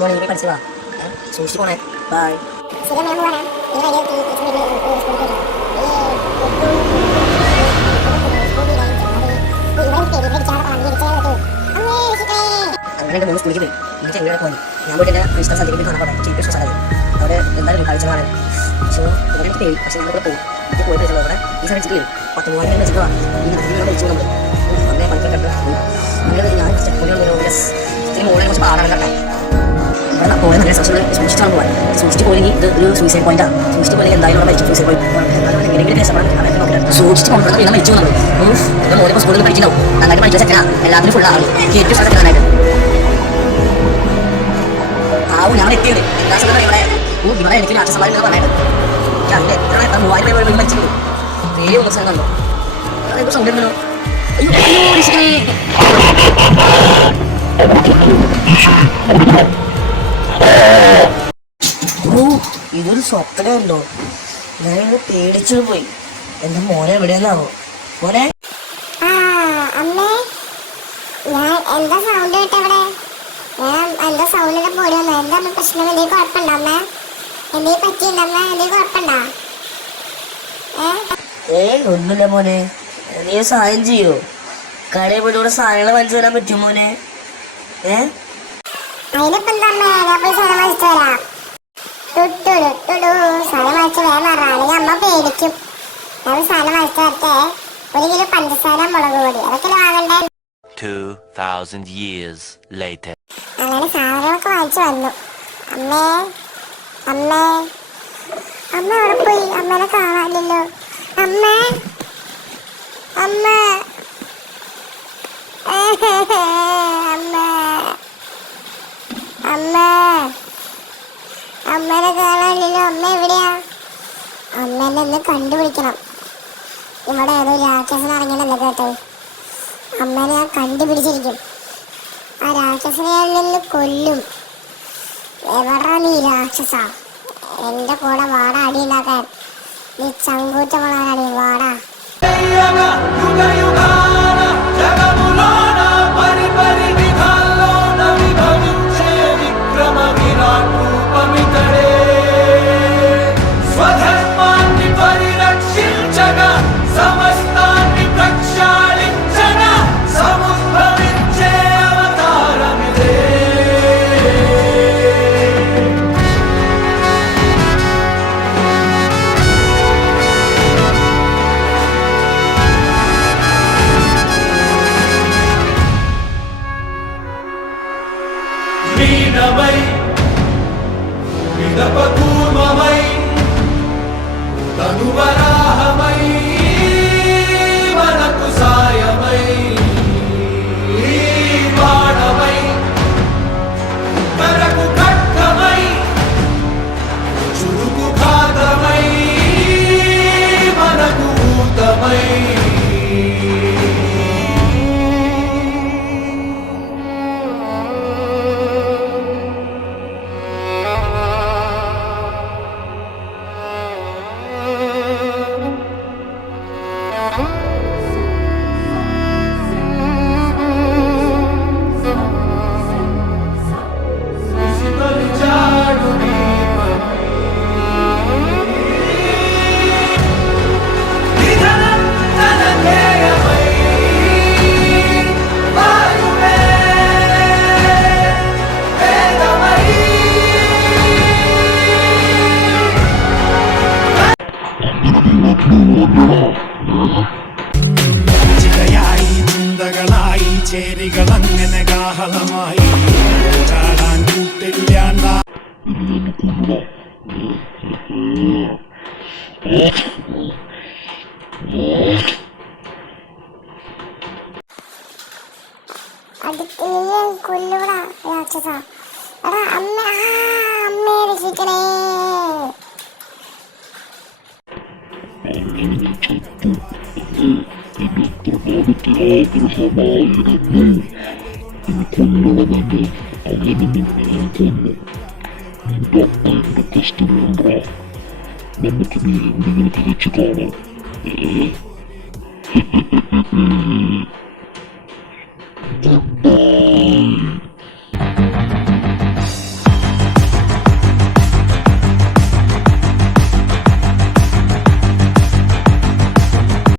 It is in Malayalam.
മോനെ പഠിച്ചു വാ, സൂക്ഷിച്ചു പോണേ. ബൈ. അങ്ങനെ എൻ്റെ 3 സ്കൂളിലേക്ക് പോയി. എനിക്ക് എവിടെ പോയി ഞാൻ പോയിട്ട് എൻ്റെ രജിസ്റ്റർ സർട്ടിഫിക്കറ്റ് കാണാൻ പോകാം. ചീഫ് സ്ഥലം അവിടെ എന്തായാലും കാഴ്ച കാണാൻ. സോ ഇവിടെ എനിക്ക് പേര് പക്ഷേ നമ്മുടെ പോകും. എനിക്ക് പോയിട്ട് വെച്ചാൽ ഇവിടെ ഈ സമയം വെച്ചിട്ട് 10,000 വെച്ചിട്ട് വാ ഈ നാട്ടിൽ വെച്ചു നമ്മൾ അങ്ങനെ പണിക്കൊക്കെ അങ്ങനെ ഞാൻ ഇത്തിരി മോളെ കുറച്ച് പാടാണ് കേട്ടോ. ഇവിടെ പോയാൽ നല്ല സൂക്ഷിച്ചാണ് പോകാൻ. സൂക്ഷിച്ച് പോയി ഇത് ഒരു സൂയിസൈഡ് പോയിന്റാണ്. സൂക്ഷിച്ച് പോയി എന്തായാലും അവിടെ മരിച്ചു. സൂയിസൈഡ് പോയിന്റ് എങ്ങനെയെങ്കിലും രക്ഷപ്പെടാൻ നോക്കിയിട്ട് സൂക്ഷിച്ച് പോകുന്നത് പിന്നെ മരിച്ചു നമ്മൾ എൻ്റെ മോനെ സ്കൂളിൽ പഠിച്ചിട്ടുണ്ടാവും. നന്നായിട്ട് പഠിച്ച സെക്കൻഡാണ്, എല്ലാത്തിനും ഫുൾ ആവും. ഏറ്റവും സ്ഥലത്ത് കാണാനായിട്ട് ആവും ഞാൻ എത്തിയത് എല്ലാ സ്ഥലത്തും ഇവിടെ ഇവിടെ എനിക്ക് രാക്ഷസന്മാർ എന്ന് പറയാനായിട്ട് എനിക്ക് അതിൻ്റെ എത്ര 3000 രൂപ മരിച്ചിട്ടുണ്ട്. പേര് ഒന്നും സ്ഥലം കണ്ടോ അതൊക്കെ സൗകര്യം ഉണ്ടല്ലോ. ഇതൊരു സ്വപ്നമുണ്ടോ? ഞാൻ പേടിച്ചു പോയി. എന്റെ മോനെ എവിടെയെന്നാവോ? മോനെ എന്താ സൗണ്ട് കേട്ടവിടെ? എന്താ സൗണ്ടിന്റെ പൊടി വന്നു? എന്താ പ്രശ്നം? എന്തെങ്കിലും കുഴപ്പമുണ്ടോ അമ്മ? എന്തെങ്കിലും പറ്റിയുണ്ടമ്മ? എന്തെങ്കിലും കുഴപ്പമുണ്ടോ? ഒന്നുമില്ല മോനെ. നീ സഹായം ചെയ്യോ? കടയിൽ പോയിട്ട് ഇവിടെ സാധനങ്ങൾ വാങ്ങിച്ചു തരാൻ പറ്റുമോ മോനെ? അതിനിപ്പോ എന്താ അമ്മ? ഞാൻ പോയി സാധനം വാങ്ങിച്ചു തരാം. സാധനം വാങ്ങിച്ചു വേഗം മാറാം, അല്ലെങ്കിൽ അമ്മ പേടിക്കും. ഞാൻ സാധനം വാങ്ങിച്ചു തരട്ടെ. 1 കിലോ പഞ്ചസാര, മുളക് പൊടി, അതൊക്കെ വാങ്ങണ്ടേ? 2000 years later. അങ്ങനെ സാധനങ്ങളൊക്കെ വാങ്ങിച്ചു വന്നു. അമ്മേ അമ്മേ അമ്മ അവിടെ പോയി? അമ്മേനെ കാണാനില്ലല്ലോ. അമ്മ അമ്മ അമ്മ അമ്മ അമ്മേനെ കാണാനില്ലല്ലോ. അമ്മ എവിടെയാ? അമ്മേനെ ഒന്ന് കണ്ടുപിടിക്കണം. ഇവിടെ ഏതോ രാക്ഷസൻ ഇറങ്ങിയതല്ലേ കേട്ടോ. അമ്മേനെ ഞാൻ കണ്ടുപിടിച്ചിരിക്കും. ആ രാക്ഷസനെ ഞാൻ നിന്ന് കൊല്ലും. എവിടാ നീ രാക്ഷസ? എന്റെ കൂടെ വാട അടി ഉണ്ടാക്കാൻ. നീ ചങ്കൂറ്റമുള്ളവരാണ്. വാടാ. विदपकूर्ममै तनुवराहमै वनकुसायमै बाणमै करकुखड्गमै चुरुकुघातमै वनकूतमै ചിതയായി ചിന്തകളായി ചേരികളങ്ങനെ കാഹളമായി ചാടാൻ കൂട്ടില്ലാണ്ട കൊല്ലൂടാ രാക്ഷസ. എടാ അമ്മ അമ്മയെ രക്ഷിക്കണേ. നമുക്ക് നീ എവിടെയെങ്കിലും വെച്ച് കാണാം. Goodbye.